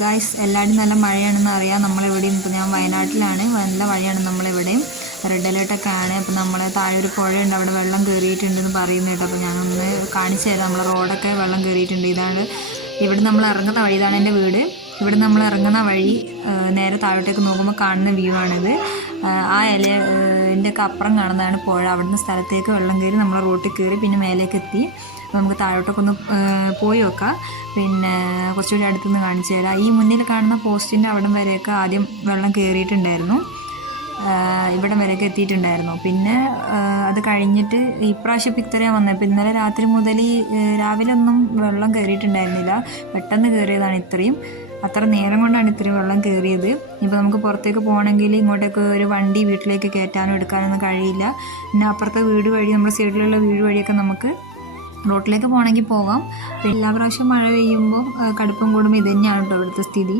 Guys എല്ലാവരും നല്ല മഴയാണെന്ന് അറിയാം. നമ്മളിവിടെയും ഇപ്പോൾ ഞാൻ വയനാട്ടിലാണ്, നല്ല മഴയാണ് നമ്മളിവിടെയും. റെഡ് അലേർട്ടൊക്കെ ആണ്. അപ്പോൾ നമ്മളെ താഴെ ഒരു പുഴയുണ്ട്, അവിടെ വെള്ളം കയറിയിട്ടുണ്ടെന്ന് പറയുന്നത് കേട്ടോ. അപ്പോൾ ഞാനൊന്ന് കാണിച്ചു തരാം. നമ്മളെ റോഡൊക്കെ വെള്ളം കയറിയിട്ടുണ്ട്. ഇതാണ് ഇവിടെ നമ്മൾ ഇറങ്ങുന്ന വഴി, ഇതാണ് എൻ്റെ വീട്. ഇവിടെ നമ്മൾ ഇറങ്ങുന്ന വഴി നേരെ താഴോട്ടേക്ക് നോക്കുമ്പോൾ കാണുന്ന വ്യൂ ആണിത്. ആ ഇതിൻ്റെയൊക്കെ അപ്പുറം കാണുന്നതാണ് പുഴ. അവിടുന്ന് സ്ഥലത്തേക്ക് വെള്ളം കയറി നമ്മൾ റോട്ടിൽ കയറി പിന്നെ മേലേക്ക് എത്തി. നമുക്ക് താഴോട്ടൊക്കെ ഒന്ന് പോയി നോക്കാം. പിന്നെ കുറച്ചുകൂടി അടുത്തുനിന്ന് കാണിച്ചു തരാം. ഈ മുന്നിൽ കാണുന്ന പോസ്റ്റിൻ്റെ അവിടം വരെയൊക്കെ ആദ്യം വെള്ളം കയറിയിട്ടുണ്ടായിരുന്നു, ഇവിടം വരെയൊക്കെ എത്തിയിട്ടുണ്ടായിരുന്നു. പിന്നെ അത് കഴിഞ്ഞിട്ട് ഇപ്രാവശ്യം ഇപ്പം ഇത്രയും വന്നത്. ഇന്നലെ രാത്രി മുതൽ രാവിലെ ഒന്നും വെള്ളം കയറിയിട്ടുണ്ടായിരുന്നില്ല, പെട്ടെന്ന് കയറിയതാണ് ഇത്രയും. അത്ര നേരം കൊണ്ടാണ് ഇത്രയും വെള്ളം കയറിയത്. ഇപ്പോൾ നമുക്ക് പുറത്തേക്ക് പോകണമെങ്കിൽ ഇങ്ങോട്ടേക്ക് ഒരു വണ്ടി വീട്ടിലേക്ക് കയറ്റാനോ എടുക്കാനൊന്നും കഴിയില്ല. പിന്നെ അപ്പുറത്തെ വീട് വഴി, നമ്മുടെ സൈഡിലുള്ള വീട് വഴിയൊക്കെ നമുക്ക് റോട്ടിലേക്ക് പോകണമെങ്കിൽ പോകാം. എല്ലാ പ്രാവശ്യം മഴ പെയ്യുമ്പോൾ കടുപ്പം കൂടുമ്പോൾ ഇത് തന്നെയാണ് കേട്ടോ ഇവിടുത്തെ സ്ഥിതി.